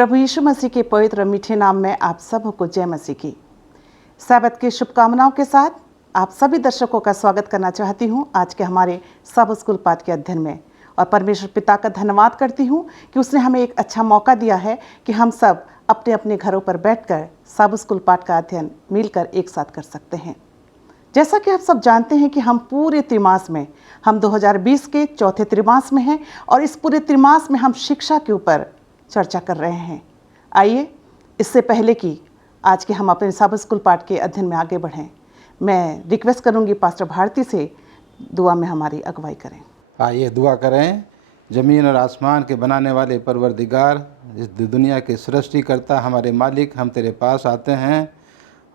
प्रभु यीशु मसीह के पवित्र और मीठे नाम में आप सबको जय मसीह की। सब्त की शुभकामनाओं के साथ आप सभी दर्शकों का स्वागत करना चाहती हूं आज के हमारे सब स्कूल पाठ के अध्ययन में। और परमेश्वर पिता का धन्यवाद करती हूं कि उसने हमें एक अच्छा मौका दिया है कि हम सब अपने अपने घरों पर बैठकर सब स्कूल पाठ का अध्ययन मिलकर एक साथ कर सकते हैं। जैसा कि आप सब जानते हैं कि हम पूरे त्रिमास में, हम 2020 के चौथे त्रिमास में हैं और इस पूरे त्रिमास में हम शिक्षा के ऊपर चर्चा कर रहे हैं। आइए, इससे पहले कि आज के हम अपने सब स्कूल पाठ के अध्ययन में आगे बढ़ें, मैं रिक्वेस्ट करूंगी पास्टर भारती से दुआ में हमारी अगुवाई करें। आइए दुआ करें। ज़मीन और आसमान के बनाने वाले परवरदिगार, इस दुनिया के सृष्टिकर्ता, हमारे मालिक, हम तेरे पास आते हैं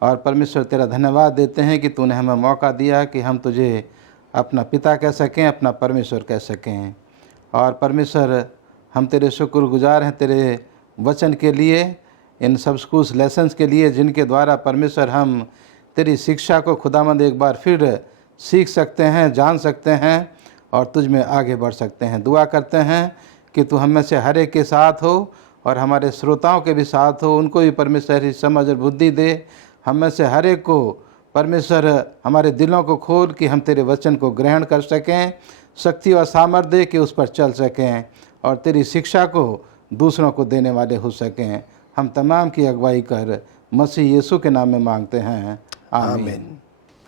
और परमेश्वर तेरा धन्यवाद देते हैं कि तूने हमें मौका दिया कि हम तुझे अपना पिता कह सकें, अपना परमेश्वर कह सकें। और परमेश्वर, हम तेरे शुक्रगुजार हैं तेरे वचन के लिए, इन सब स्कूल लेसन्स के लिए जिनके द्वारा परमेश्वर हम तेरी शिक्षा को खुदामंद एक बार फिर सीख सकते हैं, जान सकते हैं और तुझ में आगे बढ़ सकते हैं। दुआ करते हैं कि तू हम में से हर एक के साथ हो और हमारे श्रोताओं के भी साथ हो, उनको भी परमेश्वर ही समझ और बुद्धि दे। हम में से हर एक को परमेश्वर हमारे दिलों को खोल कि हम तेरे वचन को ग्रहण कर सकें, शक्ति और सामर्थ्य दे कि उस पर चल सकें और तेरी शिक्षा को दूसरों को देने वाले हो सकें। हम तमाम की अगुवाई कर मसीह यीशु के नाम में मांगते हैं, आमीन।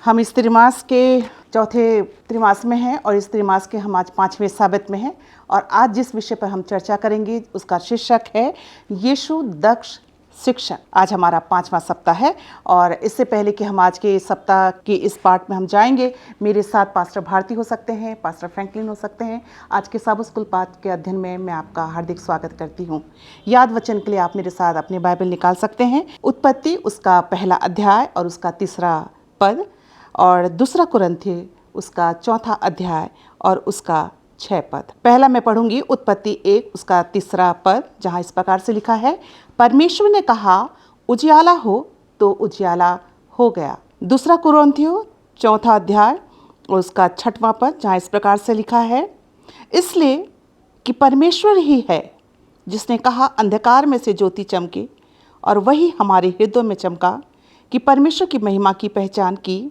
हम इस त्रिमास के चौथे त्रिमास में हैं और इस त्रिमास के हम आज 5वें सब्त में हैं और आज जिस विषय पर हम चर्चा करेंगे उसका शीर्षक है यीशु दक्ष शिक्षक। आज हमारा 5वां सप्ताह है और इससे पहले कि हम आज के सप्ताह के इस पार्ट में हम जाएंगे, मेरे साथ पास्टर भारती हो सकते हैं, पास्टर फ्रैंकलिन हो सकते हैं। आज के सब स्कूल पाठ के अध्ययन में मैं आपका हार्दिक स्वागत करती हूँ। याद वचन के लिए आप मेरे साथ अपनी बाइबल निकाल सकते हैं। उत्पत्ति उसका पहला अध्याय और उसका 3रा पद और 2 कुरिन्थी उसका 4था अध्याय और उसका 6 पद। पहला मैं पढ़ूंगी उत्पत्ति 1 उसका 3रा पद, जहाँ इस प्रकार से लिखा है, परमेश्वर ने कहा उजियाला हो तो उजियाला हो गया। 2 कुरिन्थियों 4था अध्याय और उसका 6वां पद, जहाँ इस प्रकार से लिखा है, इसलिए कि परमेश्वर ही है जिसने कहा अंधकार में से ज्योति चमके और वही हमारे हृदयों में चमका कि परमेश्वर की महिमा की पहचान की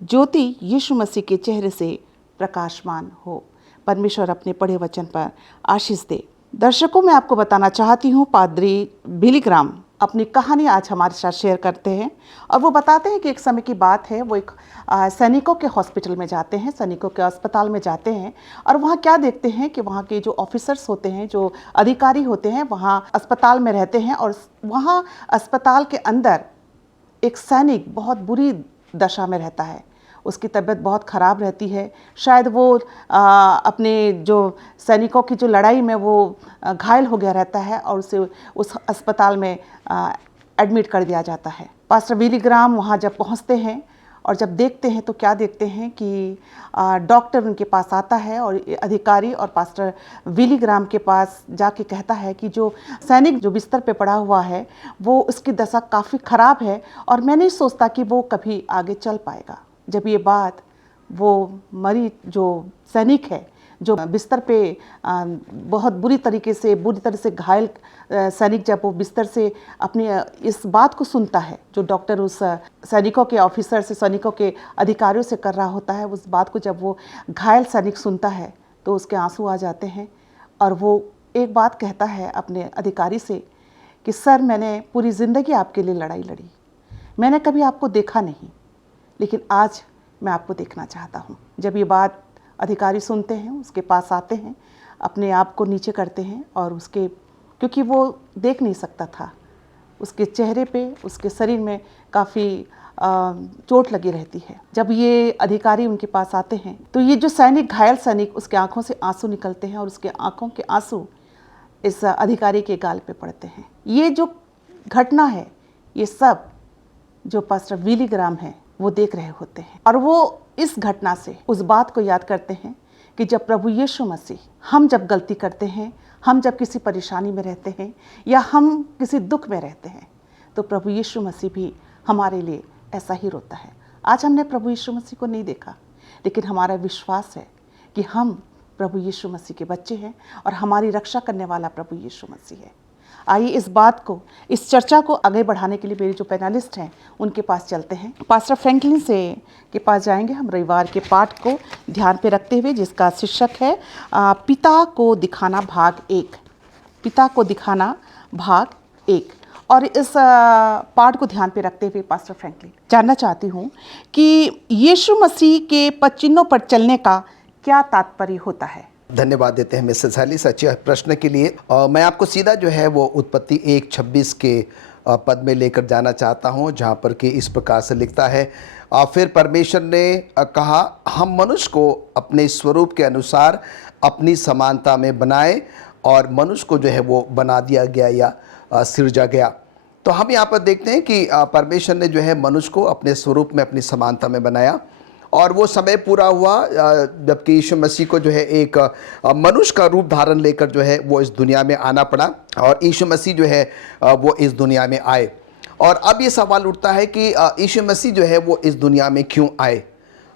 ज्योति यीशु मसीह के चेहरे से प्रकाशमान हो। परमेश्वर अपने पढ़े वचन पर आशीष दे। दर्शकों, मैं आपको बताना चाहती हूँ, पादरी बिली ग्राम अपनी कहानी आज हमारे साथ शेयर करते हैं और वो बताते हैं कि एक समय की बात है, वो एक सैनिकों के हॉस्पिटल में जाते हैं, सैनिकों के अस्पताल में जाते हैं और वहाँ क्या देखते हैं कि वहाँ के जो ऑफिसर्स होते हैं, जो अधिकारी होते हैं, वहाँ अस्पताल में रहते हैं और वहाँ अस्पताल के अंदर एक सैनिक बहुत बुरी दशा में रहता है। उसकी तबीयत बहुत ख़राब रहती है। शायद वो अपने जो सैनिकों की जो लड़ाई में वो घायल हो गया रहता है और उसे उस अस्पताल में एडमिट कर दिया जाता है। पास्टर बिली ग्राम वहाँ जब पहुँचते हैं और जब देखते हैं तो क्या देखते हैं कि डॉक्टर उनके पास आता है और अधिकारी और पास्टर बिली ग्राम के पास जाके कहता है कि जो सैनिक जो बिस्तर पे पड़ा हुआ है वो उसकी दशा काफ़ी ख़राब है और मैं नहीं सोचता कि वो कभी आगे चल पाएगा। जब ये बात वो मरीज जो सैनिक है, जो बिस्तर पे बहुत बुरी तरह से घायल सैनिक, जब वो बिस्तर से अपनी इस बात को सुनता है, जो डॉक्टर उस सैनिकों के ऑफिसर से, सैनिकों के अधिकारियों से कर रहा होता है, उस बात को जब वो घायल सैनिक सुनता है तो उसके आंसू आ जाते हैं और वो एक बात कहता है अपने अधिकारी से कि सर, मैंने पूरी ज़िंदगी आपके लिए लड़ाई लड़ी, मैंने कभी आपको देखा नहीं, लेकिन आज मैं आपको देखना चाहता हूँ। जब ये बात अधिकारी सुनते हैं, उसके पास आते हैं, अपने आप को नीचे करते हैं और उसके, क्योंकि वो देख नहीं सकता था, उसके चेहरे पे, उसके शरीर में काफ़ी चोट लगी रहती है। जब ये अधिकारी उनके पास आते हैं तो ये जो सैनिक, घायल सैनिक, उसके आँखों से आंसू निकलते हैं और उसके आँखों के आंसू इस अधिकारी के गाल पे पड़ते हैं। ये जो घटना है, ये सब जो पास्टर बिली ग्राम है वो देख रहे होते हैं और वो इस घटना से उस बात को याद करते हैं कि जब प्रभु यीशु मसीह, हम जब गलती करते हैं, हम जब किसी परेशानी में रहते हैं या हम किसी दुख में रहते हैं, तो प्रभु यीशु मसीह भी हमारे लिए ऐसा ही रोता है। आज हमने प्रभु यीशु मसीह को नहीं देखा, लेकिन हमारा विश्वास है कि हम प्रभु यीशु मसीह के बच्चे हैं और हमारी रक्षा करने वाला प्रभु यीशु मसीह है। आइए इस बात को, इस चर्चा को आगे बढ़ाने के लिए मेरे जो पैनलिस्ट हैं उनके पास चलते हैं। पास्टर फ्रैंकलिन से के पास जाएंगे हम रविवार के पाठ को ध्यान पे रखते हुए, जिसका शीर्षक है पिता को दिखाना भाग 1। पिता को दिखाना भाग 1। और इस पाठ को ध्यान पे रखते हुए पास्टर फ्रैंकलिन, जानना चाहती हूँ कि यीशु मसीह के पद चिन्हों पर चलने का क्या तात्पर्य होता है। धन्यवाद देते हैं मिसेस हैलिस अच्छे प्रश्न के लिए। मैं आपको सीधा जो है वो उत्पत्ति 1:26 के पद में लेकर जाना चाहता हूँ, जहाँ पर कि इस प्रकार से लिखता है, फिर परमेश्वर ने कहा, हम मनुष्य को अपने स्वरूप के अनुसार अपनी समानता में बनाए, और मनुष्य को जो है वो बना दिया गया या सिरजा गया। तो हम यहाँ पर देखते हैं कि परमेश्वर ने जो है मनुष्य को अपने स्वरूप में अपनी समानता में बनाया, और वो समय पूरा हुआ जबकि यीशु मसीह को जो है एक मनुष्य का रूप धारण लेकर जो है वो इस दुनिया में आना पड़ा, और यीशु मसीह जो है वो इस दुनिया में आए। और अब ये सवाल उठता है कि यीशु मसीह जो है वो इस दुनिया में क्यों आए।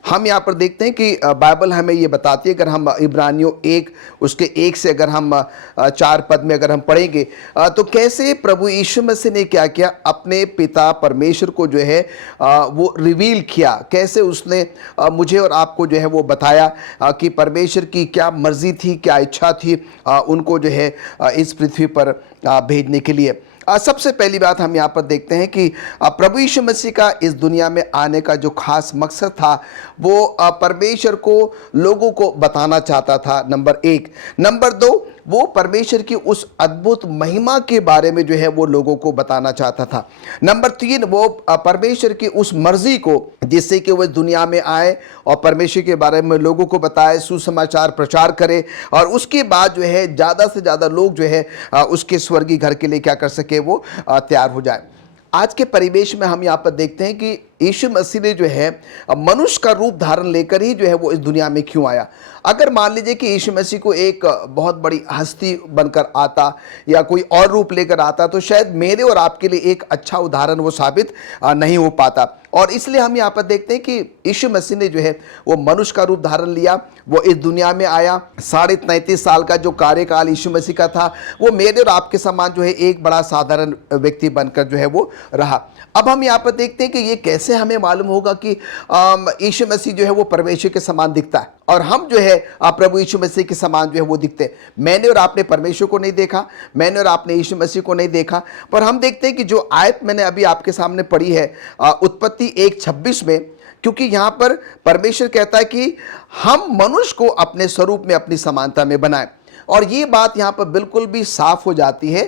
हम यहाँ पर देखते हैं कि बाइबल हमें ये बताती है, अगर हम इब्रानियों 1 उसके 1 से अगर हम 4 पद में अगर हम पढ़ेंगे तो कैसे प्रभु यीशु मसीह ने क्या किया, अपने पिता परमेश्वर को जो है वो रिवील किया, कैसे उसने मुझे और आपको जो है वो बताया कि परमेश्वर की क्या मर्जी थी, क्या इच्छा थी उनको जो है इस पृथ्वी पर भेजने के लिए। सबसे पहली बात हम यहाँ पर देखते हैं कि प्रभु यीशु मसीह का इस दुनिया में आने का जो खास मकसद था वो परमेश्वर को लोगों को बताना चाहता था, नंबर 1। नंबर 2, वो परमेश्वर की उस अद्भुत महिमा के बारे में जो है वो लोगों को बताना चाहता था। नंबर 3, वो परमेश्वर की उस मर्जी को जिससे कि वो दुनिया में आए और परमेश्वर के बारे में लोगों को बताए, सुसमाचार प्रचार करे, और उसके बाद जो है ज़्यादा से ज़्यादा लोग जो है उसके स्वर्गीय घर के लिए क्या कर सके, वो तैयार हो जाए। आज के परिवेश में हम यहाँ पर देखते हैं कि यीशु मसीह ने जो है मनुष्य का रूप धारण लेकर ही जो है वो इस दुनिया में क्यों आया। अगर मान लीजिए कि यीशु मसीह को एक बहुत बड़ी हस्ती बनकर आता या कोई और रूप लेकर आता, तो शायद मेरे और आपके लिए एक अच्छा उदाहरण वो साबित नहीं हो पाता। और इसलिए हम यहाँ पर देखते हैं कि यीशु मसीह ने जो है वो मनुष्य का रूप धारण लिया, वो इस दुनिया में आया। 33.5 साल का जो कार्यकाल यीशु मसीह का था, वो मेरे और आपके समान जो है एक बड़ा साधारण व्यक्ति बनकर जो है वो रहा। अब हम यहाँ पर देखते हैं कि ये कैसे हमें मालूम होगा कि यीशु मसीह जो है वो परमेश्वर के समान दिखता है, और हम जो है प्रभु यीशु मसीह के समान जो है वो दिखते हैं। मैंने और आपने परमेश्वर को नहीं देखा, मैंने और आपने यीशु मसीह को नहीं देखा, पर हम देखते हैं कि जो आयत मैंने अभी आपके सामने पढ़ी है उत्पत्ति 1:26 में, क्योंकि यहाँ पर परमेश्वर कहता है कि हम मनुष्य को अपने स्वरूप में अपनी समानता में बनाए, और ये बात यहाँ पर बिल्कुल भी साफ हो जाती है।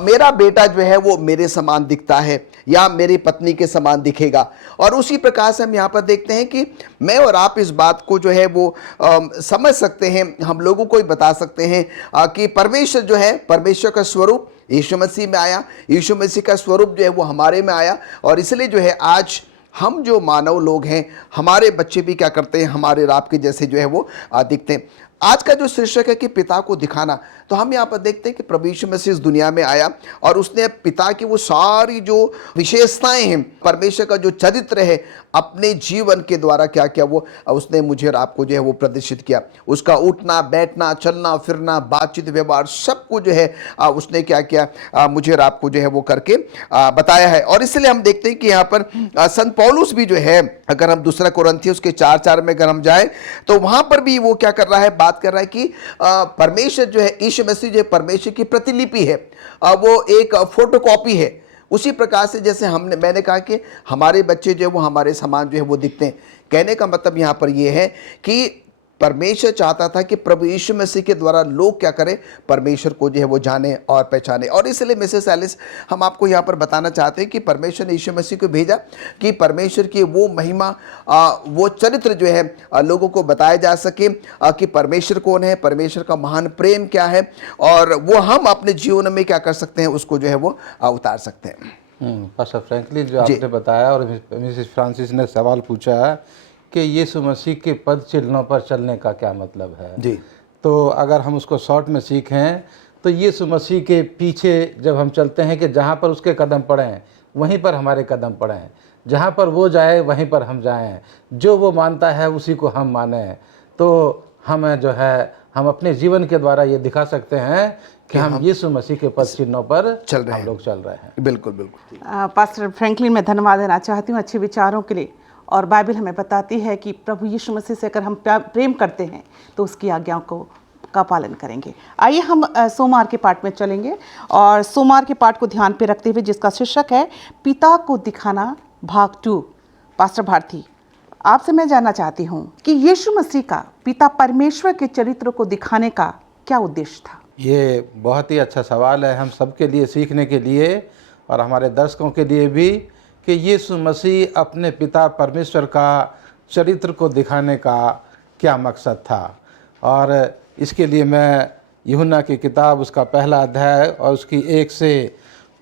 मेरा बेटा जो है वो मेरे समान दिखता है या मेरी पत्नी के समान दिखेगा। और उसी प्रकार से हम यहाँ पर देखते हैं कि मैं और आप इस बात को जो है वो समझ सकते हैं, हम लोगों को ही बता सकते हैं कि परमेश्वर जो है, परमेश्वर का स्वरूप यीशु मसीह में आया, यीशु मसीह का स्वरूप जो है वो हमारे में आया, और इसलिए जो है आज हम जो मानव लोग हैं, हमारे बच्चे भी क्या करते हैं, हमारे राब के जैसे जो है वो दिखते हैं। आज का जो शीर्षक है कि पिता को दिखाना, तो हम यहाँ पर देखते हैं कि प्रभु यीशु मसीह इस दुनिया में आया और उसने पिता की वो सारी जो विशेषताएं हैं, परमेश्वर का जो चरित्र है, अपने जीवन के द्वारा क्या किया, वो उसने मुझे और आपको जो है वो प्रदर्शित किया। उसका उठना बैठना, चलना फिरना, बातचीत व्यवहार, सब कुछ जो है उसने क्या किया, मुझे और आपको जो है वो करके बताया है। और इसलिए हम देखते हैं कि यहाँ पर संत पौलुस भी जो है, अगर हम 2 कोरिन्थियों उसके 4:4 में अगर हम जाए, तो वहां पर भी वो क्या कर रहा है, बात कर रहा है कि परमेश्वर जो है, यीशु मसीह जो है परमेश्वर की प्रतिलिपि है, वो एक फोटोकॉपी है। उसी प्रकार से जैसे मैंने कहा कि हमारे बच्चे जो है वो हमारे समान जो है वो दिखते हैं। कहने का मतलब यहाँ पर ये है कि परमेश्वर चाहता था कि प्रभु यीशु मसीह के द्वारा लोग क्या करें, परमेश्वर को जो है वो जाने और पहचाने। और इसलिए मिसेस एलिस, हम आपको यहाँ पर बताना चाहते हैं कि परमेश्वर ने यीशु मसीह को भेजा कि परमेश्वर की वो महिमा, वो चरित्र जो है लोगों को बताया जा सके कि परमेश्वर कौन है, परमेश्वर का महान प्रेम क्या है, और वो हम अपने जीवन में क्या कर सकते हैं, उसको जो है वो उतार सकते हैं। पास्टर फ्रैंकलिन, जो आपने बताया और मिसेस फ्रांसिस ने सवाल पूछा है कि यीशु मसीह के पद चिन्हों पर चलने का क्या मतलब है जी, तो अगर हम उसको शॉर्ट में सीखें तो यीशु मसीह के पीछे जब हम चलते हैं कि जहाँ पर उसके कदम पड़े हैं वहीं पर हमारे कदम पड़े हैं, जहाँ पर वो जाए वहीं पर हम जाएं, जो वो मानता है उसी को हम माने, तो हमें जो है हम अपने जीवन के द्वारा ये दिखा सकते हैं कि हम यीशु मसीह के पद चिन्हों पर चल रहे हम लोग चल रहे हैं। बिल्कुल बिल्कुल। पास्टर फ्रैंकलिन, मैं धन्यवाद देना चाहती हूँ अच्छे विचारों के लिए। और बाइबल हमें बताती है कि प्रभु यीशु मसीह से अगर हम प्रेम करते हैं तो उसकी आज्ञाओं का पालन करेंगे। आइए हम सोमवार के पाठ में चलेंगे और सोमवार के पाठ को ध्यान पे रखते हुए जिसका शीर्षक है पिता को दिखाना भाग 2। पास्टर भारती, आपसे मैं जानना चाहती हूँ कि यीशु मसीह का पिता परमेश्वर के चरित्र को दिखाने का क्या उद्देश्य था? ये बहुत ही अच्छा सवाल है हम सबके लिए सीखने के लिए और हमारे दर्शकों के लिए भी कि यीशु मसीह अपने पिता परमेश्वर का चरित्र को दिखाने का क्या मकसद था। और इसके लिए मैं यूहन्ना की किताब उसका पहला अध्याय और उसकी 1 से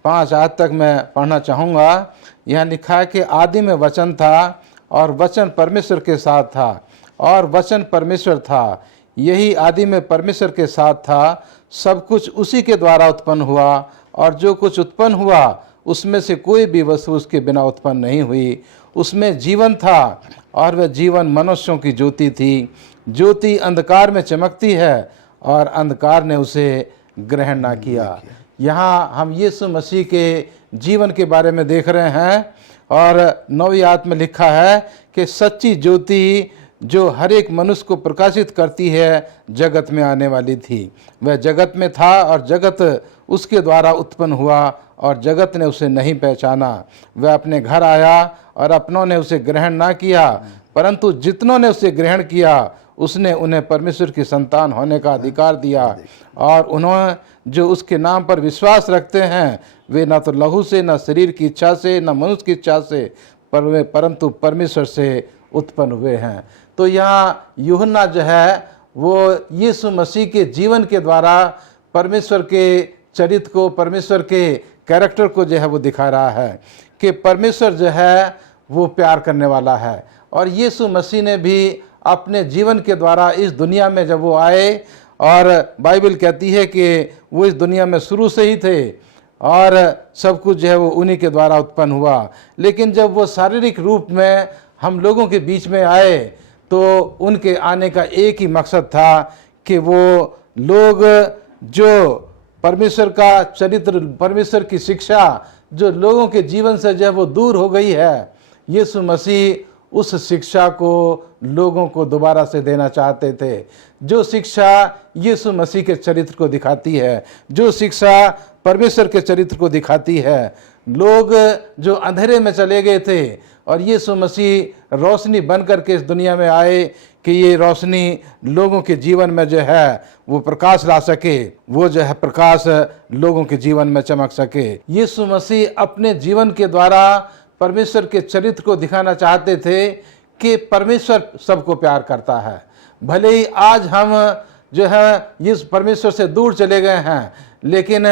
5 आयत तक मैं पढ़ना चाहूँगा। यहाँ लिखा है कि आदि में वचन था और वचन परमेश्वर के साथ था और वचन परमेश्वर था। यही आदि में परमेश्वर के साथ था। सब कुछ उसी के द्वारा उत्पन्न हुआ और जो कुछ उत्पन्न हुआ उसमें से कोई भी वस्तु उसके बिना उत्पन्न नहीं हुई। उसमें जीवन था और वह जीवन मनुष्यों की ज्योति थी। ज्योति अंधकार में चमकती है और अंधकार ने उसे ग्रहण ना किया। यहाँ हम यीशु मसीह के जीवन के बारे में देख रहे हैं और 9वीं आयत में लिखा है कि सच्ची ज्योति जो हर एक मनुष्य को प्रकाशित करती है जगत में आने वाली थी। वह जगत में था और जगत उसके द्वारा उत्पन्न हुआ और जगत ने उसे नहीं पहचाना। वह अपने घर आया और अपनों ने उसे ग्रहण ना किया, परंतु जितनों ने उसे ग्रहण किया उसने उन्हें परमेश्वर की संतान होने का अधिकार दिया। और उन्होंने जो उसके नाम पर विश्वास रखते हैं वे न तो लहू से, न शरीर की इच्छा से, न मनुष्य की इच्छा से, परंतु परमेश्वर से उत्पन्न हुए हैं। तो यहाँ यूहन्ना जो है वो यीशु मसीह के जीवन के द्वारा परमेश्वर के चरित्र को, परमेश्वर के कैरेक्टर को जो है वो दिखा रहा है कि परमेश्वर जो है वो प्यार करने वाला है। और यीशु मसीह ने भी अपने जीवन के द्वारा इस दुनिया में जब वो आए, और बाइबल कहती है कि वो इस दुनिया में शुरू से ही थे और सब कुछ जो है वो उन्हीं के द्वारा उत्पन्न हुआ। लेकिन जब वो शारीरिक रूप में हम लोगों के बीच में आए तो उनके आने का एक ही मकसद था कि वो लोग जो परमेश्वर का चरित्र, परमेश्वर की शिक्षा जो लोगों के जीवन से जो है वो दूर हो गई है, यीशु मसीह उस शिक्षा को लोगों को दोबारा से देना चाहते थे। जो शिक्षा यीशु मसीह के चरित्र को दिखाती है, जो शिक्षा परमेश्वर के चरित्र को दिखाती है। लोग जो अंधेरे में चले गए थे और यीशु मसीह रोशनी बन करके इस दुनिया में आए कि ये रोशनी लोगों के जीवन में जो है वो प्रकाश ला सके, वो जो है प्रकाश लोगों के जीवन में चमक सके। यीशु मसीह अपने जीवन के द्वारा परमेश्वर के चरित्र को दिखाना चाहते थे कि परमेश्वर सबको प्यार करता है। भले ही आज हम जो है इस परमेश्वर से दूर चले गए हैं, लेकिन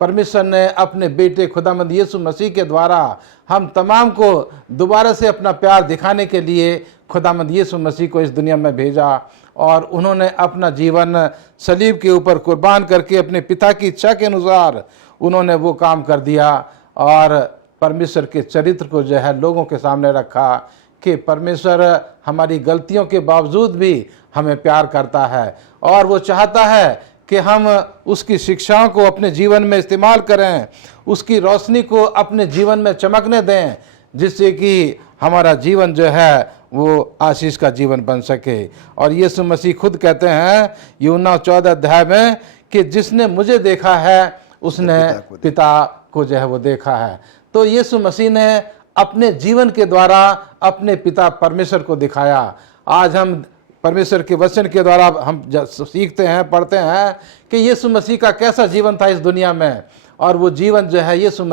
परमेश्वर ने अपने बेटे खुदावंद यीशु मसीह के द्वारा हम तमाम को दोबारा से अपना प्यार दिखाने के लिए खुदावंद यीशु मसीह को इस दुनिया में भेजा। और उन्होंने अपना जीवन सलीब के ऊपर कुर्बान करके अपने पिता की इच्छा के अनुसार उन्होंने वो काम कर दिया और परमेश्वर के चरित्र को जो है लोगों के सामने रखा कि परमेश्वर हमारी गलतियों के बावजूद भी हमें प्यार करता है और वो चाहता है कि हम उसकी शिक्षाओं को अपने जीवन में इस्तेमाल करें, उसकी रोशनी को अपने जीवन में चमकने दें, जिससे कि हमारा जीवन जो है वो आशीष का जीवन बन सके। और यीशु मसीह खुद कहते हैं यूहन्ना 14 अध्याय में कि जिसने मुझे देखा है उसने पिता को जो है वो देखा है। तो यीशु मसीह ने अपने जीवन के द्वारा अपने पिता परमेश्वर को दिखाया। आज हम परमेश्वर के वचन के द्वारा हम सीखते हैं, पढ़ते हैं कि यीशु मसीह का कैसा जीवन था इस दुनिया में, और वो जीवन जो है यीशु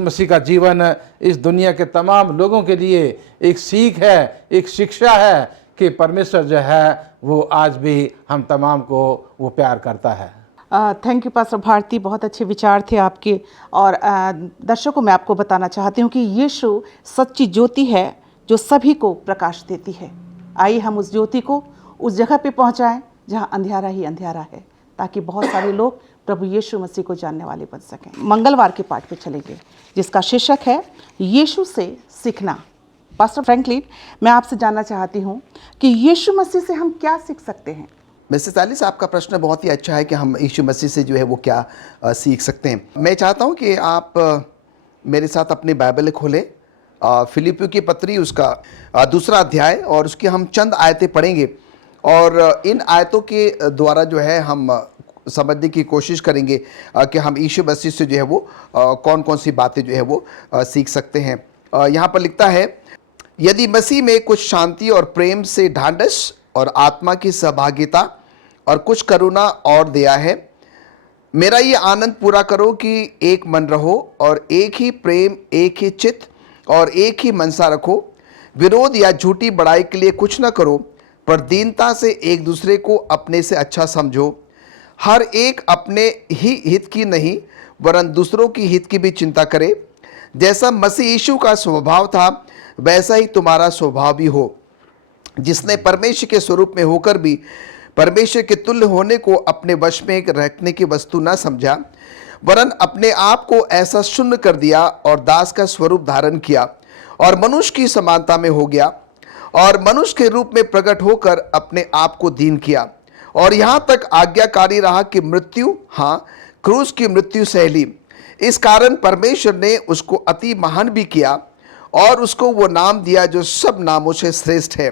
मसीह का जीवन इस दुनिया के तमाम लोगों के लिए एक सीख है, एक शिक्षा है कि परमेश्वर जो है वो आज भी हम तमाम को वो प्यार करता है। थैंक यू पास्टर भारती, बहुत अच्छे विचार थे आपके। और दर्शकों को मैं आपको बताना चाहती हूँ कि यीशु सच्ची ज्योति है जो सभी को प्रकाश देती है। आइए हम उस ज्योति को उस जगह पे पहुँचाएं जहाँ अंधियारा ही अंधियारा है, ताकि बहुत सारे लोग प्रभु यीशु मसीह को जानने वाले बन सकें। मंगलवार के पाठ पे चलेंगे जिसका शीर्षक है यीशु से सीखना। पास्टर फ्रैंकलिन, मैं आपसे जानना चाहती हूँ कि यीशु मसीह से हम क्या सीख सकते हैं? मिस्टर चालीस, आपका प्रश्न बहुत ही अच्छा है कि हम यीशु मसीह से जो है वो क्या सीख सकते हैं। मैं चाहता हूँ कि आप मेरे साथ अपनी बाइबल खोलें, फिलिपियों की पत्री उसका दूसरा अध्याय, और उसकी हम चंद आयतें पढ़ेंगे और इन आयतों के द्वारा जो है हम समझने की कोशिश करेंगे कि हम यीशु मसीह से जो है वो कौन कौन सी बातें जो है वो सीख सकते हैं। यहाँ पर लिखता है, यदि मसीह में कुछ शांति और प्रेम से ढांढस और आत्मा की सहभागिता और कुछ करुणा और दया है, मेरा ये आनंद पूरा करो कि एक मन रहो और एक ही प्रेम, एक ही चित्त और एक ही मनसा रखो। विरोध या झूठी बड़ाई के लिए कुछ न करो, पर दीनता से एक दूसरे को अपने से अच्छा समझो। हर एक अपने ही हित की नहीं वरन दूसरों की हित की भी चिंता करे। जैसा मसीह यीशु का स्वभाव था वैसा ही तुम्हारा स्वभाव भी हो, जिसने परमेश्वर के स्वरूप में होकर भी परमेश्वर के तुल्य होने को अपने वश में रखने की वस्तु न समझा, वरन अपने आप को ऐसा शून्य कर दिया और दास का स्वरूप धारण किया और मनुष्य की समानता में हो गया और मनुष्य के रूप में प्रकट होकर अपने आप को दीन किया और यहाँ तक आज्ञाकारी रहा कि मृत्यु, हाँ क्रूस की मृत्यु सह ली। इस कारण परमेश्वर ने उसको अति महान भी किया और उसको वो नाम दिया जो सब नामों से श्रेष्ठ है,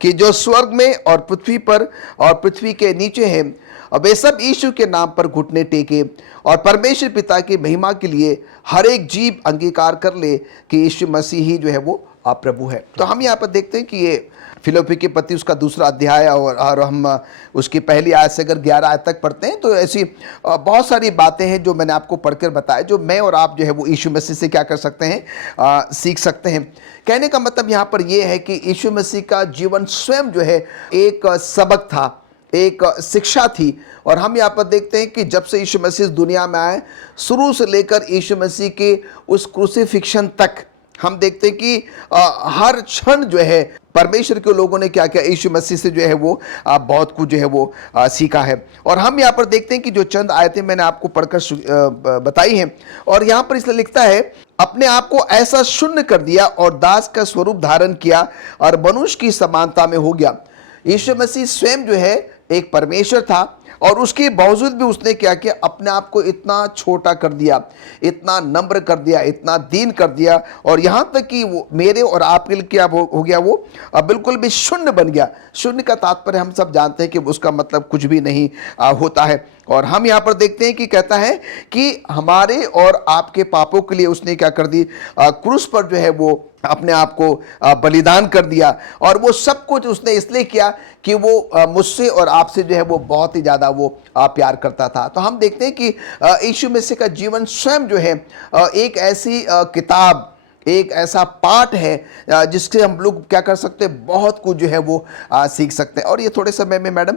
कि जो स्वर्ग में और पृथ्वी पर और पृथ्वी के नीचे हैं, और वे सब यीशु के नाम पर घुटने टेके और परमेश्वर पिता की महिमा के लिए हर एक जीव अंगीकार कर ले कि यीशु मसीह ही जो है वो प्रभु है। तो हम यहाँ पर देखते हैं कि ये फिलिप्पी की पत्री उसका दूसरा अध्याय और हम उसकी पहली आयत से अगर 11 आयत तक पढ़ते हैं तो ऐसी बहुत सारी बातें हैं जो मैंने आपको पढ़कर बताया, जो मैं और आप जो है वो यीशु मसीह से क्या कर सकते हैं, सीख सकते हैं। कहने का मतलब यहाँ पर यह है कि यीशु मसीह का जीवन स्वयं जो है एक सबक था, एक शिक्षा थी। और हम यहाँ पर देखते हैं कि जब से यीशु मसीह इस दुनिया में आए, शुरू से लेकर यीशु मसीह के उस क्रूसिफिक्शन तक हम देखते हैं कि हर क्षण जो है परमेश्वर के लोगों ने क्या किया, यीशु मसीह से जो है वो बहुत कुछ जो है वो सीखा है। और हम यहाँ पर देखते हैं कि जो चंद आयतें मैंने आपको पढ़कर बताई हैं, और यहाँ पर इसलिए लिखता है, अपने आप को ऐसा शून्य कर दिया और दास का स्वरूप धारण किया और मनुष्य की समानता में हो गया। यीशु मसीह स्वयं जो है एक परमेश्वर था और उसके बावजूद भी उसने क्या किया, अपने आप को इतना छोटा कर दिया, इतना नम्र कर दिया, इतना दीन कर दिया, और यहाँ तक कि वो मेरे और आपके लिए क्या हो गया, वो बिल्कुल भी शून्य बन गया। शून्य का तात्पर्य हम सब जानते हैं कि उसका मतलब कुछ भी नहीं होता है। और हम यहाँ पर देखते हैं कि कहता है कि हमारे और आपके पापों के लिए उसने क्या कर दी, क्रूस पर जो है वो अपने आप को बलिदान कर दिया। और वो सब कुछ उसने इसलिए किया कि वो मुझसे और आपसे जो है वो बहुत ही ज़्यादा वो प्यार करता था। तो हम देखते हैं कि यीशु मसीह का जीवन स्वयं जो है एक ऐसी किताब, एक ऐसा पाठ है जिससे हम लोग क्या कर सकते हैं, बहुत कुछ जो है वो सीख सकते हैं। और ये थोड़े समय में मैडम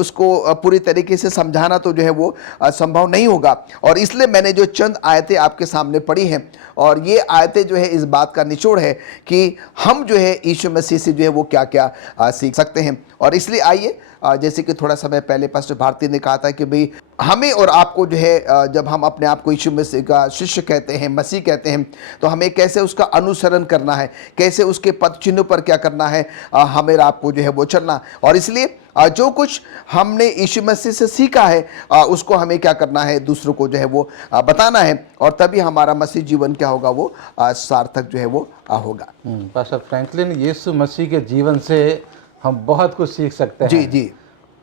उसको पूरी तरीके से समझाना तो जो है वो संभव नहीं होगा, और इसलिए मैंने जो चंद आयतें आपके सामने पढ़ी हैं, और ये आयतें जो है इस बात का निचोड़ है कि हम जो है यीशु मसीह से जो है वो क्या क्या सीख सकते हैं। और इसलिए आइए, जैसे कि थोड़ा समय पहले पास्टर भारती ने कहा था कि भाई हमें और आपको जो है जब हम अपने आप को यीशु मसीह का शिष्य कहते हैं, मसीह कहते हैं, तो हमें कैसे उसका अनुसरण करना है, कैसे उसके पद चिन्हों पर क्या करना है, हमें और आपको जो है वो चलना। और इसलिए जो कुछ हमने यीशु मसीह से सीखा है उसको हमें क्या करना है, दूसरों को जो है वो बताना है, और तभी हमारा मसीह जीवन क्या होगा, वो सार्थक जो है वो होगा। पास्टर फ्रैंकलिन, यीशु मसीह के जीवन से हम बहुत कुछ सीख सकते हैं। जी जी।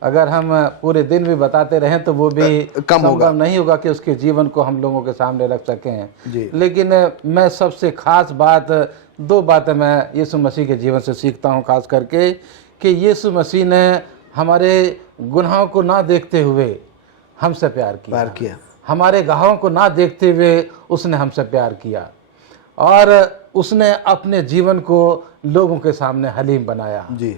अगर हम पूरे दिन भी बताते रहें तो वो भी कम होगा, नहीं होगा कि उसके जीवन को हम लोगों के सामने रख सकें जी। लेकिन मैं सबसे खास बात, दो बातें मैं यीशु मसीह के जीवन से सीखता हूं, खास करके कि यीशु मसीह ने हमारे गुनाहों को ना देखते हुए हमसे प्यार किया। हमारे घावों को ना देखते हुए उसने हमसे प्यार किया, और उसने अपने जीवन को लोगों के सामने हलीम बनाया जी।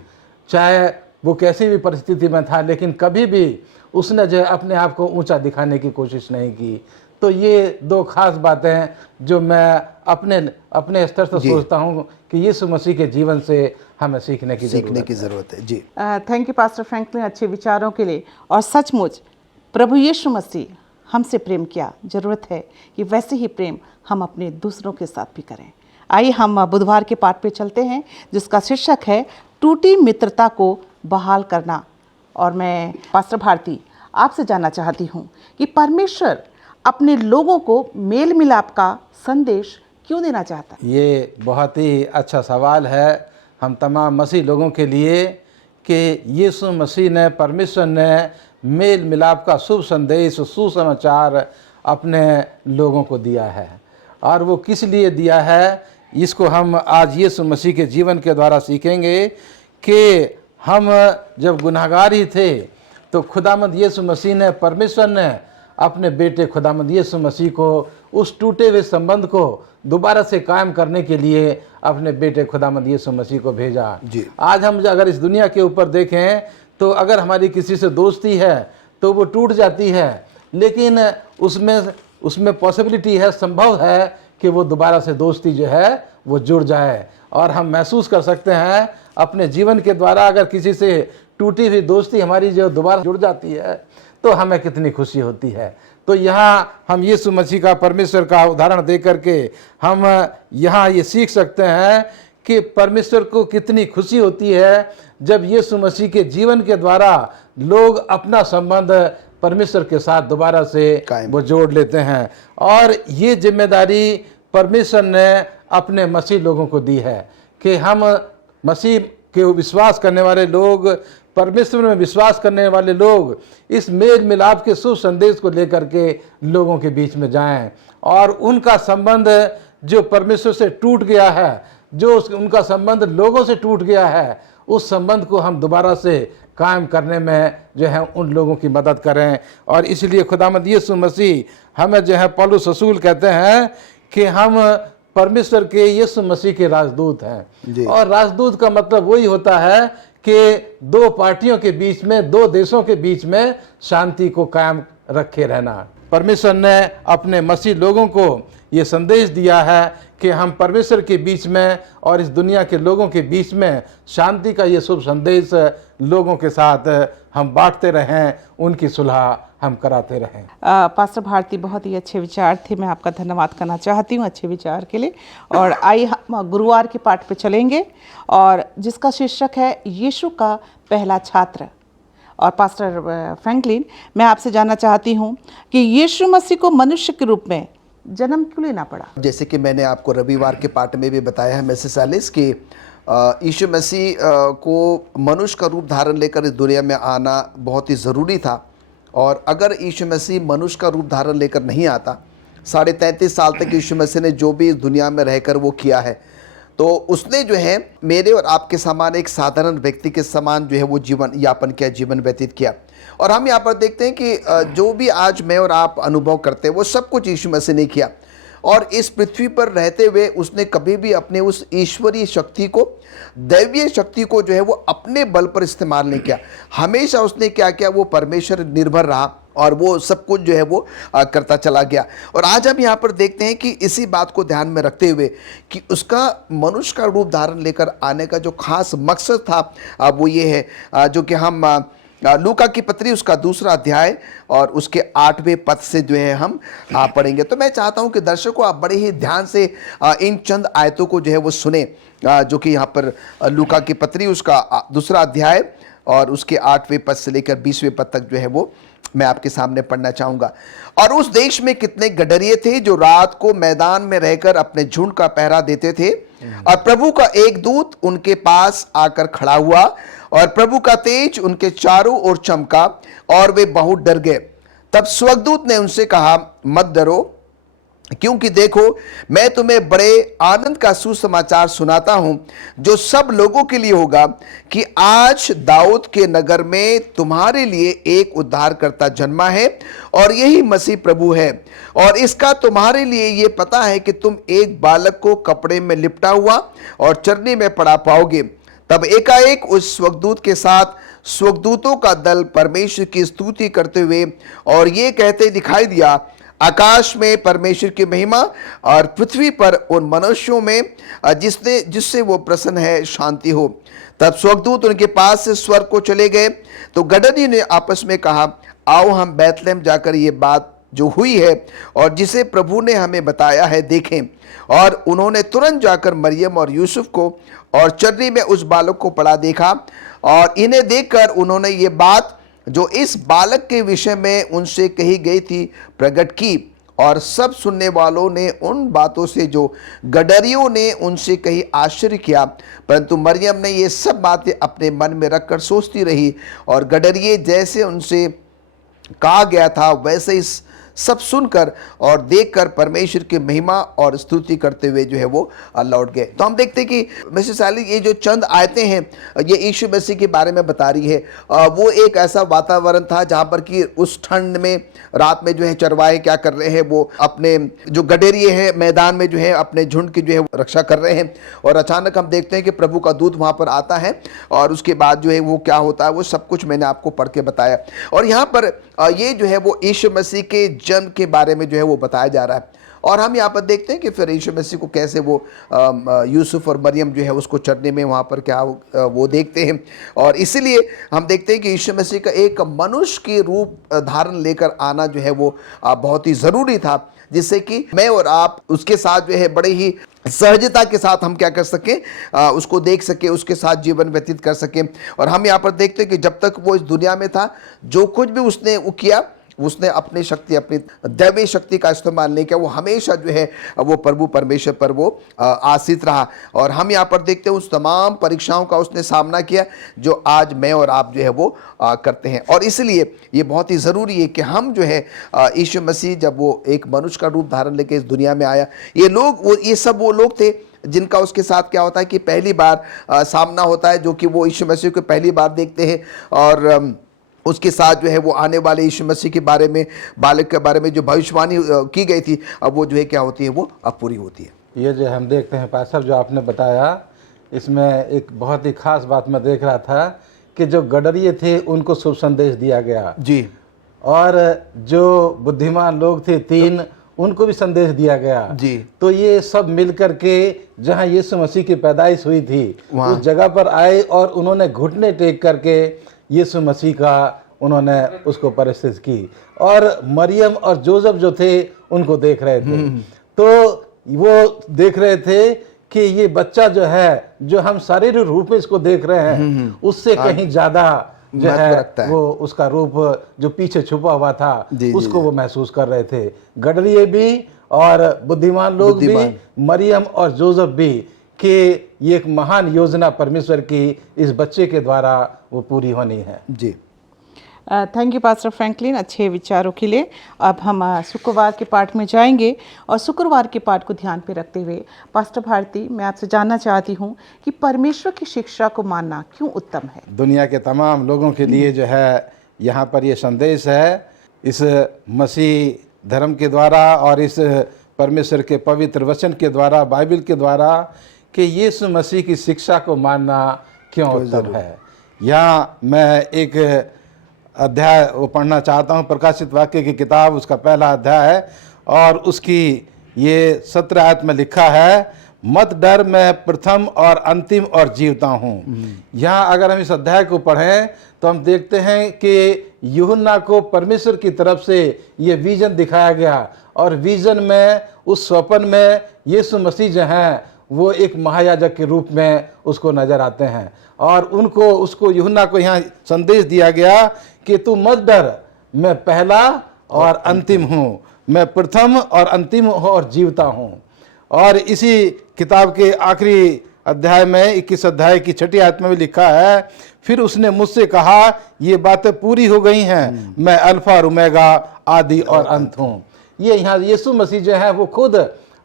चाहे वो कैसी भी परिस्थिति में था, लेकिन कभी भी उसने जो अपने आप को ऊंचा दिखाने की कोशिश नहीं की। तो ये दो खास बातें हैं जो मैं अपने स्तर से सोचता हूँ कि यीशु मसीह के जीवन से हमें सीखने की ज़रूरत है। जी, थैंक यू पास्टर फ्रैंकलिन अच्छे विचारों के लिए। और सचमुच प्रभु यीशु मसीह हमसे प्रेम किया, ज़रूरत है कि वैसे ही प्रेम हम अपने दूसरों के साथ भी करें। आइए हम बुधवार के पाठ पे चलते हैं, जिसका शीर्षक है टूटी मित्रता को बहाल करना। और मैं पास्टर भारती आपसे जानना चाहती हूँ कि परमेश्वर अपने लोगों को मेल मिलाप का संदेश क्यों देना चाहता है? ये बहुत ही अच्छा सवाल है हम तमाम मसीह लोगों के लिए कि यीशु मसीह ने, परमेश्वर ने मेल मिलाप का शुभ संदेश, सुसमाचार अपने लोगों को दिया है। और वो किस लिए दिया है, इसको हम आज यीशु मसीह के जीवन के द्वारा सीखेंगे कि हम जब गुनहगार ही थे तो खुदामंद यीशु मसीह ने, परमेश्वर ने अपने बेटे खुदामंद यीशु मसीह को उस टूटे हुए संबंध को दोबारा से कायम करने के लिए अपने बेटे खुदामंद यीशु मसीह को भेजा जी। आज हम अगर इस दुनिया के ऊपर देखें तो अगर हमारी किसी से दोस्ती है तो वो टूट जाती है, लेकिन उसमें पॉसिबिलिटी है, संभव है कि वो दोबारा से दोस्ती जो है वो जुड़ जाए। और हम महसूस कर सकते हैं अपने जीवन के द्वारा, अगर किसी से टूटी हुई दोस्ती हमारी जो दोबारा जुड़ जाती है तो हमें कितनी खुशी होती है। तो यहाँ हम यीशु मसीह का, परमेश्वर का उदाहरण दे करके हम यहाँ ये सीख सकते हैं कि परमेश्वर को कितनी खुशी होती है जब यीशु मसीह के जीवन के द्वारा लोग अपना संबंध परमेश्वर के साथ दोबारा से वो जोड़ लेते हैं। और ये जिम्मेदारी परमेश्वर ने अपने मसीह लोगों को दी है कि हम मसीह के विश्वास करने वाले लोग, परमेश्वर में विश्वास करने वाले लोग इस मेल मिलाप के शुभ संदेश को लेकर के लोगों के बीच में जाएं और उनका संबंध जो परमेश्वर से टूट गया है, जो उनका संबंध लोगों से टूट गया है, उस संबंध को हम दोबारा से कायम करने में जो है उन लोगों की मदद करें। और इसलिए खुदामंद यीशु मसीह हमें जो है पौलुस रसूल कहते हैं कि हम परमेश्वर के यीशु मसीह के राजदूत हैं। और राजदूत का मतलब वही होता है कि दो पार्टियों के बीच में, दो देशों के बीच में शांति को कायम रखे रहना। परमेश्वर ने अपने मसीह लोगों को ये संदेश दिया है कि हम परमेश्वर के बीच में और इस दुनिया के लोगों के बीच में शांति का ये शुभ संदेश लोगों के साथ हम बांटते रहें, उनकी सुलह हम कराते रहें। पास्टर भारती, बहुत ही अच्छे विचार थे, मैं आपका धन्यवाद करना चाहती हूँ अच्छे विचार के लिए। और आइए हम गुरुवार के पाठ पे चलेंगे और जिसका शीर्षक है यीशु का पहला छात्र। और पास्टर फ्रैंकलिन, मैं आपसे जानना चाहती हूँ कि यीशु मसीह को मनुष्य के रूप में जन्म क्यों लेना पड़ा? जैसे कि मैंने आपको रविवार के पाठ में भी बताया है मैसेज 40 कि यीशु मसीह को मनुष्य का रूप धारण लेकर इस दुनिया में आना बहुत ही ज़रूरी था। और अगर यीशु मसीह मनुष्य का रूप धारण लेकर नहीं आता, 33.5 साल तक यीशु मसीह ने जो भी इस दुनिया में रहकर वो किया है, तो उसने जो है मेरे और आपके समान एक साधारण व्यक्ति के समान जो है वो जीवन यापन किया, जीवन व्यतीत किया। और हम यहाँ पर देखते हैं कि जो भी आज मैं और आप अनुभव करते हैं वो सब कुछ यीशु मसीह ने किया। और इस पृथ्वी पर रहते हुए उसने कभी भी अपने उस ईश्वरीय शक्ति को, दैवीय शक्ति को जो है वो अपने बल पर इस्तेमाल नहीं किया। हमेशा उसने क्या किया, वो परमेश्वर निर्भर रहा और वो सब कुछ जो है वो करता चला गया। और आज हम यहाँ पर देखते हैं कि इसी बात को ध्यान में रखते हुए कि उसका मनुष्य का रूप धारण लेकर आने का जो खास मकसद था वो ये है जो कि हम लूका की पत्री उसका 2 अध्याय और उसके 8वें पद से जो है हम पढ़ेंगे। तो मैं चाहता हूं कि दर्शकों आप बड़े ही ध्यान से इन चंद आयतों को जो है वो सुने, जो कि यहाँ पर लूका की पत्री उसका 2 अध्याय और उसके 8वें पद से लेकर 20वें पद तक जो है वो मैं आपके सामने पढ़ना चाहूँगा। और उस देश में कितने गडरिये थे जो रात को मैदान में रहकर अपने झुंड का पहरा देते थे। और प्रभु का एक दूत उनके पास आकर खड़ा हुआ और प्रभु का तेज उनके चारों ओर चमका और वे बहुत डर गए। तब स्वर्गदूत ने उनसे कहा, मत डरो, क्योंकि देखो मैं तुम्हें बड़े आनंद का सुसमाचार सुनाता हूं जो सब लोगों के लिए होगा कि आज दाऊद के नगर में तुम्हारे लिए एक उद्धारकर्ता जन्मा है और यही मसीह प्रभु है। और इसका तुम्हारे लिए ये पता है कि तुम एक बालक को कपड़े में लिपटा हुआ और चरनी में पड़ा पाओगे। तब एकाएक उस स्वर्गदूत के साथ स्वर्गदूतों का दल परमेश्वर की स्तुति करते हुए और ये कहते दिखाई दिया, आकाश में परमेश्वर की महिमा और पृथ्वी पर उन मनुष्यों में जिससे वो प्रसन्न है शांति हो। तब स्वर्गदूत उनके पास से स्वर्ग को चले गए। तो गडरियों ने आपस में कहा, आओ हम बैतलहम जाकर ये बात जो हुई है और जिसे प्रभु ने हमें बताया है, देखें। और उन्होंने तुरंत जाकर मरियम और यूसुफ को और चर्री में उस बालक को पड़ा देखा, और इन्हें देखकर उन्होंने ये बात जो इस बालक के विषय में उनसे कही गई थी प्रकट की। और सब सुनने वालों ने उन बातों से जो गडरियों ने उनसे कही आश्चर्य किया, परंतु मरियम ने ये सब बातें अपने मन में रखकर सोचती रही। और गडरिये जैसे उनसे कहा गया था वैसे ही सब सुनकर और देखकर परमेश्वर की महिमा और स्तुति करते हुए जो है वो लौट गए। तो हम देखते हैं कि मिसेस सैली ये जो चंद आयतें हैं ये यीशु मसीह के बारे में बता रही है। वो एक ऐसा वातावरण था जहाँ पर कि उस ठंड में रात में जो है चरवाहे क्या कर रहे हैं, वो अपने जो गडेरिए हैं मैदान में जो है अपने झुंड की जो है रक्षा कर रहे हैं। और अचानक हम देखते हैं कि प्रभु का दूत वहाँ पर आता है और उसके बाद जो है वो क्या होता है वो सब कुछ मैंने आपको पढ़ के बताया। और यहाँ पर ये जो है वो यीशु मसीह के जन्म के बारे में जो है वो बताया जा रहा है। और हम यहाँ पर देखते हैं कि फिर यीशु मसीह को कैसे वो यूसुफ और मरियम जो है उसको चढ़ने में वहाँ पर क्या वो देखते हैं। और इसीलिए हम देखते हैं कि यीशु मसीह का एक मनुष्य के रूप धारण लेकर आना जो है वो बहुत ही ज़रूरी था, जिससे कि मैं और आप उसके साथ जो है बड़े ही सहजता के साथ हम क्या कर सकें, उसको देख सके, उसके साथ जीवन व्यतीत कर सकें। और हम यहाँ पर देखते हैं कि जब तक वो इस दुनिया में था जो कुछ भी उसने वो किया उसने अपनी शक्ति, अपनी दैवीय शक्ति का इस्तेमाल नहीं किया। वो हमेशा जो है वो प्रभु परमेश्वर पर वो आश्रित रहा। और हम यहाँ पर देखते हैं उस तमाम परीक्षाओं का उसने सामना किया जो आज मैं और आप जो है वो करते हैं। और इसलिए ये बहुत ही ज़रूरी है कि हम जो है यीशु मसीह जब वो एक मनुष्य का रूप धारण लेके इस दुनिया में आया, ये सब वो लोग थे जिनका उसके साथ क्या होता है कि पहली बार सामना होता है, जो कि वो यीशु मसीह को पहली बार देखते हैं। और उसके साथ जो है वो आने वाले यीशु मसीह के बारे में, बालक के बारे में जो भविष्यवाणी की गई थी, अब वो जो है क्या होती है वो अब पूरी होती है। ये जो हम देखते हैं पास्टर साहब जो आपने बताया, इसमें एक बहुत ही खास बात मैं देख रहा था कि जो गडरिये थे उनको शुभ संदेश दिया गया जी, और जो बुद्धिमान लोग थे 3 उनको भी संदेश दिया गया जी। तो ये सब मिल करके जहाँ यीशु मसीह की पैदाइश हुई थी उस जगह पर आए और उन्होंने घुटने टेक करके यीशु मसीह का उन्होंने उसको परिस्थित की। और मरियम और जोसेफ जो थे उनको देख रहे थे, तो वो देख रहे थे कि ये बच्चा जो है, जो हम शारीरिक रूप में इसको देख रहे हैं उससे कहीं ज्यादा जो है वो उसका रूप जो पीछे छुपा हुआ था उसको वो महसूस कर रहे थे। गडरिये भी और बुद्धिमान लोग भी, मरियम और जोसेफ भी, कि ये एक महान योजना परमेश्वर की इस बच्चे के द्वारा वो पूरी होनी है। जी, थैंक यू पास्टर फ्रैंकलिन, अच्छे विचारों के लिए। अब हम शुक्रवार के पाठ में जाएंगे और शुक्रवार के पाठ को ध्यान पे रखते हुए पास्टर भारती, मैं आपसे जानना चाहती हूँ कि परमेश्वर की शिक्षा को मानना क्यों उत्तम है। दुनिया के तमाम लोगों के लिए जो है यहाँ पर ये संदेश है इस मसीह धर्म के द्वारा और इस परमेश्वर के पवित्र वचन के द्वारा, बाइबल के द्वारा, कि यीशु मसीह की शिक्षा को मानना क्यों उत्तम है। यहाँ मैं एक अध्याय वो पढ़ना चाहता हूँ, प्रकाशित वाक्य की किताब, उसका पहला अध्याय है और उसकी ये 17 आयत में लिखा है, मत डर, मैं प्रथम और अंतिम और जीवता हूँ। यहाँ अगर हम इस अध्याय को पढ़ें तो हम देखते हैं कि यूहन्ना को परमेश्वर की तरफ से ये विजन दिखाया गया और विजन में, उस स्वप्न में यीशु मसीह जो हैं वो एक महायाजक के रूप में उसको नजर आते हैं और उसको यूहन्ना को यहाँ संदेश दिया गया कि तू मत डर, मैं पहला और अंतिम हूँ, मैं प्रथम और अंतिम और जीवता हूँ। और इसी किताब के आखिरी अध्याय में 21 अध्याय की 6 आयत में भी लिखा है, फिर उसने मुझसे कहा ये बातें पूरी हो गई हैं, मैं अल्फा और ओमेगा, आदि और अंत हूँ। ये यहाँ यीशु मसीह जो है वो खुद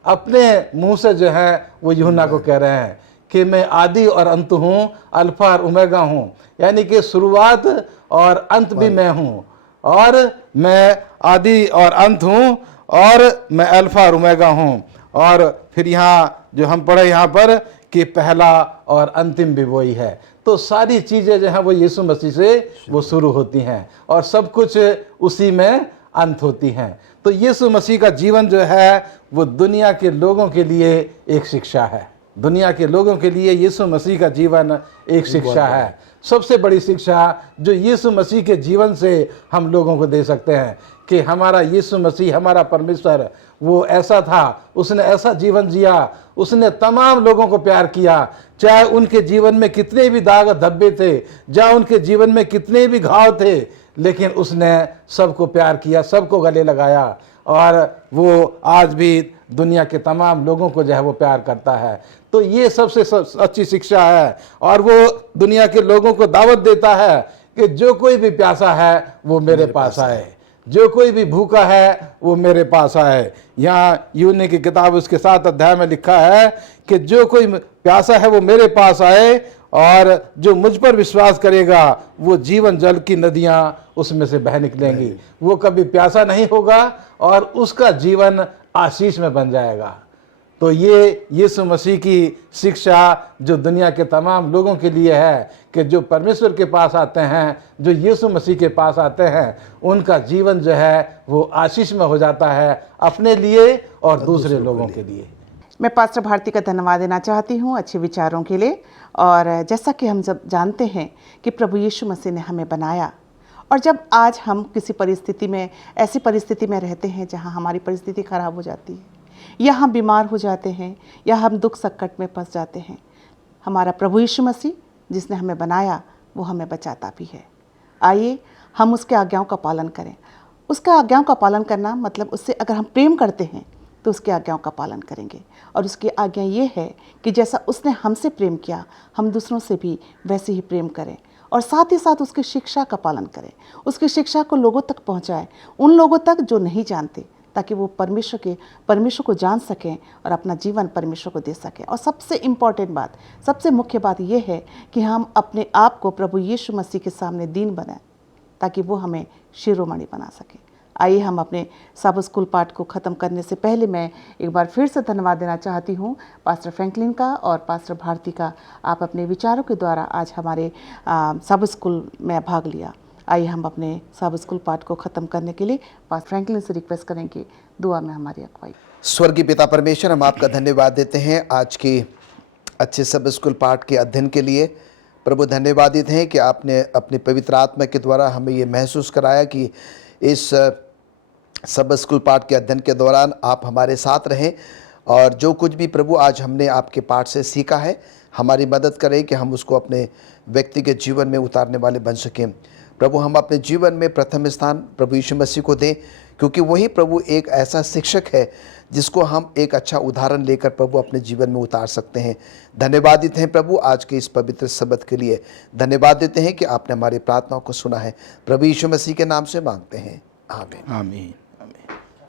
अपने मुंह से जो है वो यूहन्ना को कह रहे हैं कि मैं आदि और अंत हूँ, अल्फा और ओमेगा हूँ, यानी कि शुरुआत और अंत भी मैं हूँ, और मैं आदि और अंत हूँ और मैं अल्फा और ओमेगा हूँ। और फिर यहाँ जो हम पढ़े यहाँ पर कि पहला और अंतिम भी वही है। तो सारी चीज़ें जो हैं वो यीशु मसीह से वो शुरू होती हैं और सब कुछ उसी में अंत होती हैं। तो यीशु मसीह का जीवन जो है वो दुनिया के लोगों के लिए एक शिक्षा है। दुनिया के लोगों के लिए यीशु मसीह का जीवन एक शिक्षा है। सबसे बड़ी शिक्षा जो यीशु मसीह के जीवन से हम लोगों को दे सकते हैं कि हमारा यीशु मसीह, हमारा परमेश्वर वो ऐसा था, उसने ऐसा जीवन जिया, उसने तमाम लोगों को प्यार किया, चाहे उनके जीवन में कितने भी दाग धब्बे थे, चाहे उनके जीवन में कितने भी घाव थे, लेकिन उसने सबको प्यार किया, सबको गले लगाया, और वो आज भी दुनिया के तमाम लोगों को जो है वो प्यार करता है। तो ये सबसे अच्छी शिक्षा है, और वो दुनिया के लोगों को दावत देता है कि जो कोई भी प्यासा है वो मेरे पास आए, जो कोई भी भूखा है वो मेरे पास आए। यहाँ यूहन्ना की किताब उसके 7 अध्याय में लिखा है कि जो कोई प्यासा है वो मेरे पास आए, और जो मुझ पर विश्वास करेगा वो जीवन जल की नदियां उसमें से बह निकलेंगी। वो कभी प्यासा नहीं होगा और उसका जीवन आशीष में बन जाएगा। तो ये यीशु मसीह की शिक्षा जो दुनिया के तमाम लोगों के लिए है कि जो परमेश्वर के पास आते हैं, जो यीशु मसीह के पास आते हैं, उनका जीवन जो है वो आशीष में हो जाता है, अपने लिए और दूसरे लोगों के लिए। मैं पास्टर भारती का धन्यवाद देना चाहती हूँ अच्छे विचारों के लिए। और जैसा कि हम जब जानते हैं कि प्रभु यीशु मसीह ने हमें बनाया, और जब आज हम किसी परिस्थिति में, ऐसी परिस्थिति में रहते हैं जहाँ हमारी परिस्थिति खराब हो जाती है, या हम बीमार हो जाते हैं, या हम दुख संकट में फंस जाते हैं, हमारा प्रभु यीशु मसीह जिसने हमें बनाया वो हमें बचाता भी है। आइए हम उसके आज्ञाओं का पालन करें। उसका आज्ञाओं का पालन करना मतलब उससे अगर हम प्रेम करते हैं तो उसकी आज्ञाओं का पालन करेंगे। और उसकी आज्ञा ये है कि जैसा उसने हमसे प्रेम किया, हम दूसरों से भी वैसे ही प्रेम करें, और साथ ही साथ उसकी शिक्षा का पालन करें। उसकी शिक्षा को लोगों तक पहुंचाएं, उन लोगों तक जो नहीं जानते, ताकि वो परमेश्वर को जान सकें और अपना जीवन परमेश्वर को दे सकें। और सबसे इम्पॉर्टेंट बात, सबसे मुख्य बात ये है कि हम अपने आप को प्रभु यीशु मसीह के सामने दीन बनाएं, ताकि वो हमें शिरोमणि बना सके। आइए हम अपने सब स्कूल पाठ को ख़त्म करने से पहले मैं एक बार फिर से धन्यवाद देना चाहती हूँ पास्टर फ्रैंकलिन का और पास्टर भारती का। आप अपने विचारों के द्वारा आज हमारे सब स्कूल में भाग लिया। आइए हम अपने सब स्कूल पाठ को ख़त्म करने के लिए पास्टर फ्रैंकलिन से रिक्वेस्ट करेंगे दुआ में हमारी अगुवाई। स्वर्गीय पिता परमेश्वर, हम आपका धन्यवाद देते हैं आज के अच्छे सब स्कूल पाठ के अध्ययन के लिए। प्रभु धन्यवादित हैं कि आपने अपनी पवित्र आत्मा के द्वारा हमें ये महसूस कराया कि इस सब स्कूल पाठ के अध्ययन के दौरान आप हमारे साथ रहें, और जो कुछ भी प्रभु आज हमने आपके पाठ से सीखा है, हमारी मदद करें कि हम उसको अपने व्यक्तिगत जीवन में उतारने वाले बन सकें। प्रभु हम अपने जीवन में प्रथम स्थान प्रभु यीशु मसीह को दें, क्योंकि वही प्रभु एक ऐसा शिक्षक है जिसको हम एक अच्छा उदाहरण लेकर प्रभु अपने जीवन में उतार सकते हैं। धन्यवादित हैं प्रभु आज के इस पवित्र शब्द के लिए। धन्यवाद देते हैं कि आपने हमारी प्रार्थनाओं को सुना है। प्रभु यीशु मसीह के नाम से मांगते हैं, आमीन। आमीन।